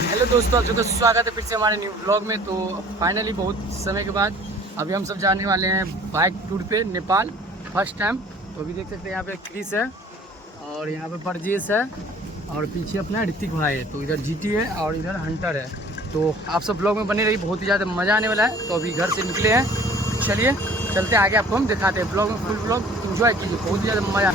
Hello दोस्तों, आप सबका स्वागत है फिर से हमारे न्यू ब्लॉग में। तो फाइनली बहुत समय के बाद अभी हम सब जाने वाले हैं बाइक टूर पे नेपाल, फर्स्ट टाइम। तो अभी देख सकते हैं यहाँ पे क्रिस है और यहाँ पे बरजेश है और पीछे अपना ऋतिक भाई है। तो इधर जीटी है और इधर हंटर है। तो आप सब ब्लॉग में बने रही, बहुत ही ज़्यादा मज़ा आने वाला है। तो अभी घर से निकले हैं, चलिए चलते आगे, आपको हम दिखाते हैं। ब्लॉग में फुल ब्लॉग इन्जॉय कीजिए, बहुत ही ज़्यादा मज़ा।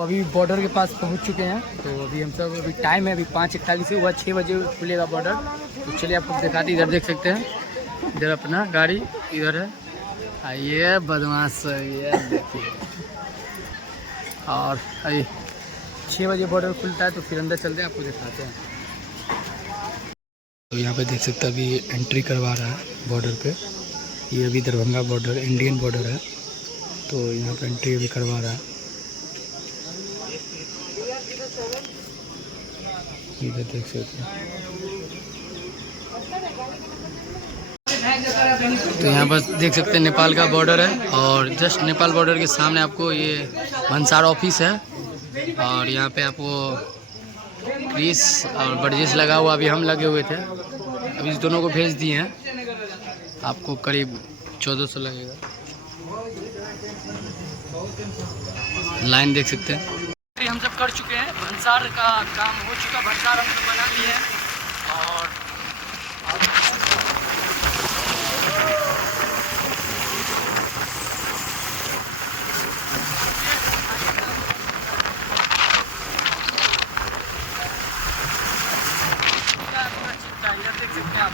अभी बॉर्डर के पास पहुंच चुके हैं। तो अभी हम सब, अभी टाइम है, अभी 5:41 हुआ, 6 बजे खुलेगा बॉर्डर। तो चलिए आपको दिखाते, इधर देख सकते हैं, इधर अपना गाड़ी इधर है। आइए बदमाश, ये देखिए। और अभी 6 बजे बॉर्डर खुलता है, तो फिर अंदर चलते हैं, आपको दिखाते हैं। तो यहाँ पे देख सकते हैं अभी एंट्री करवा रहा है बॉर्डर पे। ये अभी दरभंगा बॉर्डर, इंडियन बॉर्डर है। तो यहाँ पे एंट्री अभी करवा रहा है, इधर देख सकते हैं। तो यहाँ पर देख सकते हैं नेपाल का बॉर्डर है और जस्ट नेपाल बॉर्डर के सामने आपको ये भंसार ऑफिस है। और यहाँ पे आपको क्रिस और बरजेश लगा हुआ, अभी हम लगे हुए थे, अभी इस दोनों को भेज दिए हैं। आपको करीब 1400 लगेगा। लाइन देख सकते हैं। हम सब कर चुके हैं, भंसार का काम हो चुका, भंसार हम सब बना लिए हैं। और देख सकते हैं आप।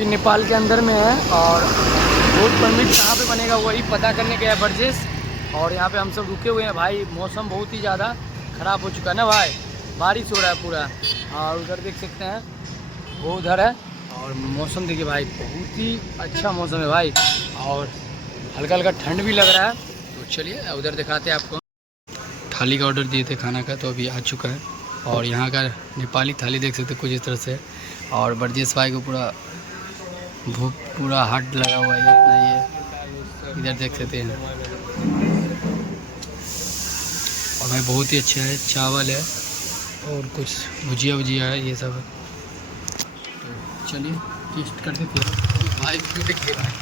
नेपाल के अंदर में है और रोड परमिट कहाँ पे बनेगा वही पता करने गया है बरजेश। और यहाँ पे हम सब रुके हुए हैं भाई, मौसम बहुत ही ज़्यादा ख़राब हो चुका है ना भाई, बारिश हो रहा है पूरा। और उधर देख सकते हैं वो उधर है। और मौसम देखिए भाई, बहुत ही अच्छा मौसम है भाई, और हल्का हल्का ठंड भी लग रहा है। तो चलिए उधर दिखाते हैं आपको। थाली का ऑर्डर दिए थे खाना का, तो अभी आ चुका है। और यहाँ का नेपाली थाली देख सकते कुछ इस तरह से। और बरजेश भाई को पूरा भूख, पूरा हाथ लगा हुआ है अपना, ये इधर देख सकते हैं। और भाई बहुत ही अच्छा है, चावल है और कुछ भुजिया वुजिया है, ये सब है। तो चलिए टेस्ट करके भाई, देखिए भाई,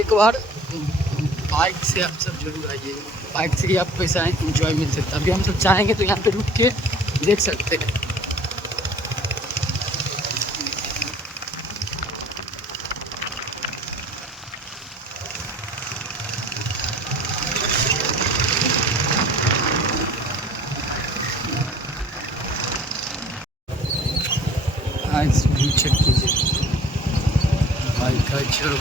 एक बार बाइक से आप सब जरूर आइए, बाइक से ही आपको ऐसा एंजॉय मिल सकता है। अभी हम सब चाहेंगे तो यहाँ पे रुक के देख सकते हैं। चेक कीजिए भाई का, चलो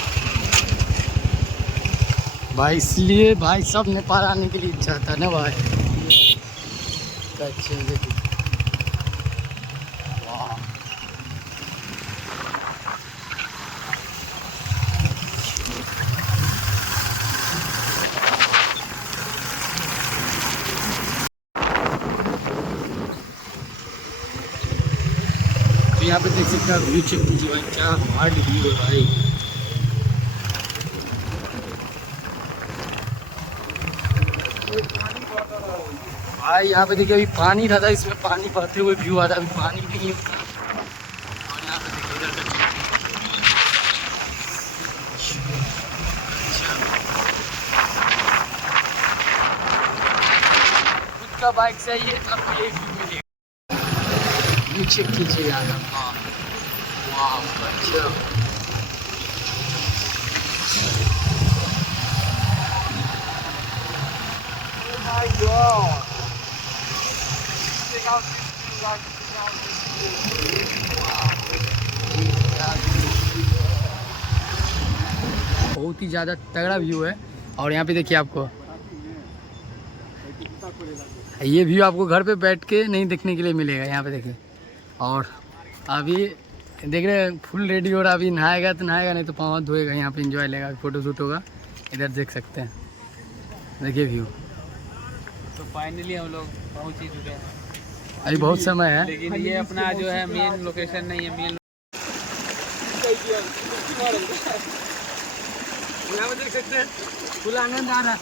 भाई इसलिए भाई सब नेपाल आने के लिए इच्छा था ना भाई। अच्छा देखिए तो यहाँ पे देख सकते हैं व्यू चेक कीजिए भाई, क्या हार्ड व्यू है भाई। भाई यहाँ पे देखिए अभी पानी था इसमें, पानी बहते हुए व्यू आ रहा है, अभी पानी नहीं है। और यहाँ पे देखिए इधर खुद का बाइक से ही है तब ये व्यू मिलेगा। व्यू चेक कीजिए यहाँ का, वाह अच्छा। बहुत ही ज़्यादा तगड़ा व्यू है। और यहाँ पे देखिए आपको ये व्यू आपको घर पे बैठ के नहीं देखने के लिए मिलेगा। यहाँ पे देखिए और अभी देख रहे हैं फुल रेडी हो रहा, अभी नहाएगा तो नहाएगा, नहीं तो पाँव धोएगा, यहाँ पे एंजॉय लेगा, फोटो शूट होगा। इधर देख सकते हैं, देखिए व्यू। तो फाइनली हम लोग पहुँच ही चुके हैं, अभी बहुत समय है, लेकिन ये अपना जो है मेन लोकेशन नहीं है। मेन यहाँ पे देख सकते हैं फुल आनंद आ रहा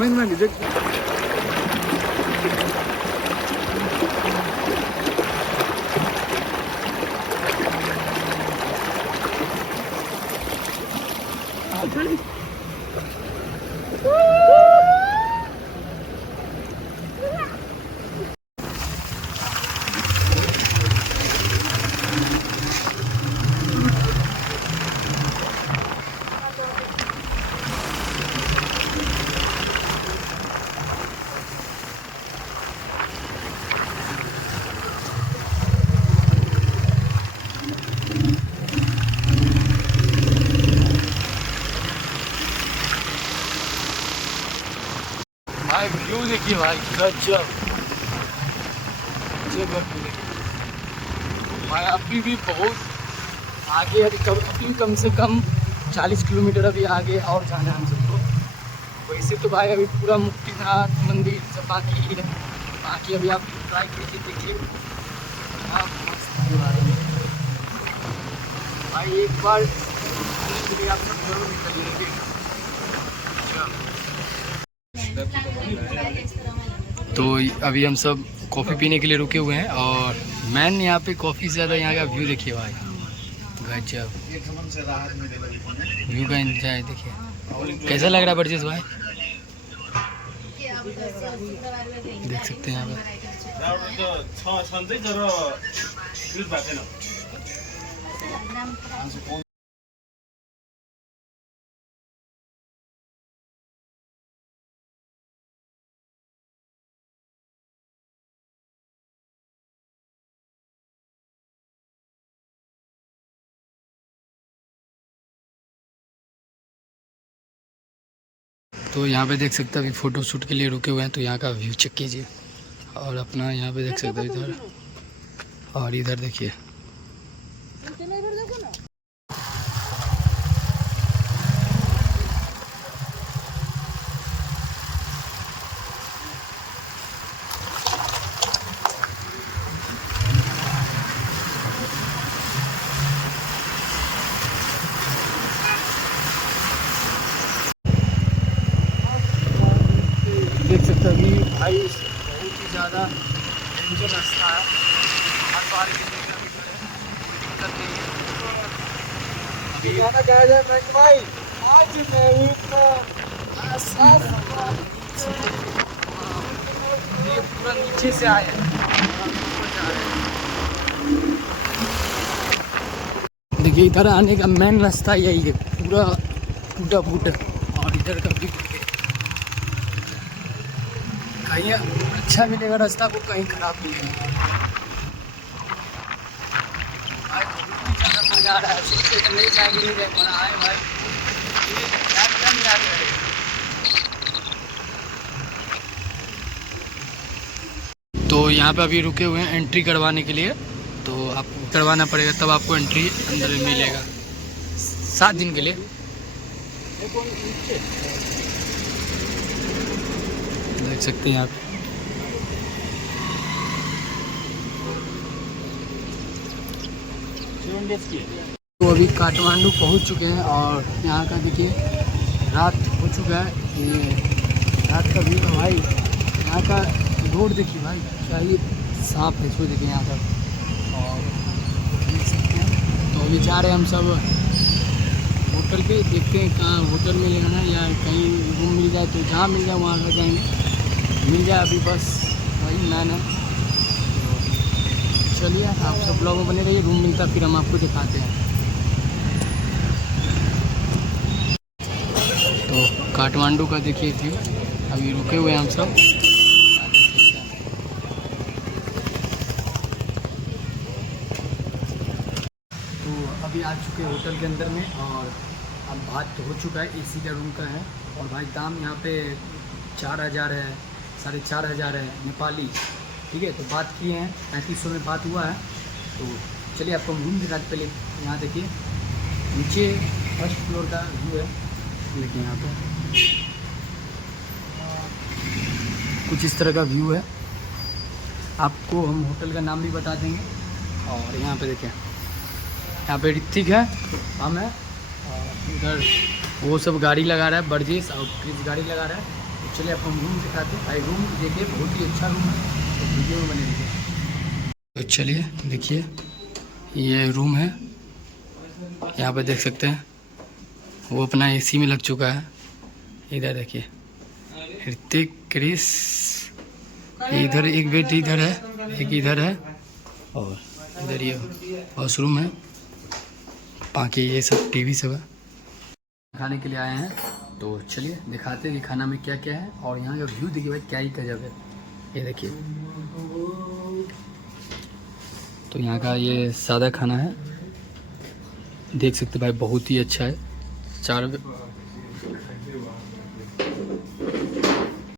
मन देख। भाई व्यू देखिए भाई, गजब भाई। अभी भी बहुत आगे है, अभी कम से कम 40 किलोमीटर अभी आगे और जाना है हम सबको। वैसे तो भाई अभी पूरा मुक्तिनाथ मंदिर सब बाकी है, बाकी अभी आप ट्राई कीजिए, देखिए भाई एक बार आप सब जरूर निकलिए। तो अभी हम सब कॉफ़ी पीने के लिए रुके हुए हैं और मैन यहाँ पे कॉफ़ी से ज़्यादा यहाँ का व्यू देखिए भाई, गजब व्यू का एंजॉय देखिए। कैसा लग रहा है बर्जेस भाई, देख सकते हैं यहाँ पे। तो यहाँ पे देख सकते हैं अभी फ़ोटो शूट के लिए रुके हुए हैं, तो यहाँ का व्यू चेक कीजिए। और अपना यहाँ पे देख सकते हैं इधर, और इधर देखिए अभी भाई बहुत ही ज़्यादा डेंजर रास्ता है, हर बार के लिए दिक्कत नहीं है। अभी गाना गाया जाए भाई, आज मैं ये पूरा नीचे से आए हैं। क्योंकि इधर आने का मेन रास्ता यही है, पूरा टूटा फूटा। और इधर का भी कहीं अच्छा मिलेगा रास्ता को, कहीं खराब मिलेगा। भाई बहुत ही ज़्यादा मज़ा आ रहा है, सोचते कि नहीं जाएंगे नहीं जाएंगे, पर आए भाई एकदम जा रहे हैं। तो यहाँ पे अभी रुके हुए हैं एंट्री करवाने के लिए, तो आपको करवाना पड़ेगा तब आपको एंट्री अंदर मिलेगा 7 दिन के लिए। देख सकते हैं आप। तो अभी काठमांडू पहुँच चुके हैं और यहाँ का देखिए रात हो चुका है। ये रात का व्यू है भाई, यहाँ का रोड देखिए भाई क्या ही साफ है, इसको देखिए यहाँ पर। और देख सकते हैं तो अभी जा रहे हैं हम सब होटल पे, देखते हैं कहाँ होटल मिलेगा ना या कहीं रूम मिल जाए, तो जहाँ मिल जाए वहाँ का जाएंगे। मिल जाए अभी बस वही मैन है। तो चलिए आप सब ब्लॉग में बने रहिए, रूम मिलता फिर हम आपको दिखाते हैं। तो काठमांडू का देखिए व्यू, अभी रुके हुए हैं हम सब। तो अभी आ चुके हैं होटल के अंदर में और अब बात तो हो चुका है, एसी का रूम का है। और भाई दाम यहाँ पे 4000 है, 4500 है नेपाली, ठीक है। तो बात किए हैं 3500 में बात हुआ है। तो चलिए आपको रूम दिखाते। पहले यहाँ देखिए नीचे फर्स्ट फ्लोर का व्यू है, लेकिन यहाँ पे कुछ इस तरह का व्यू है। आपको हम होटल का नाम भी बता देंगे। और यहाँ पे देखिए, यहाँ पे ऋतिक है, हम है, और इधर वो सब गाड़ी लगा रहा है, बर्जेस और क्रिस गाड़ी लगा रहा है। तो चलिए आपको हम रूम दिखाते हैं। भाई रूम देखिए बहुत ही अच्छा रूम है, तो वीडियो में बने रहिए। तो चलिए देखिए ये रूम है, यहाँ पे देख सकते हैं वो अपना एसी में लग चुका है। इधर देखिए ऋतिक, क्रिस, इधर एक बेड इधर है, एक इधर है, और इधर ये वॉशरूम है। बाकी ये सब टीवी सब है। खाने के लिए आए हैं, तो चलिए दिखाते हैं कि खाना में क्या क्या है। और यहाँ का व्यू देखिए भाई क्या ही गजब है, ये देखिए। तो यहाँ का ये सादा खाना है, देख सकते भाई बहुत ही अच्छा है। 4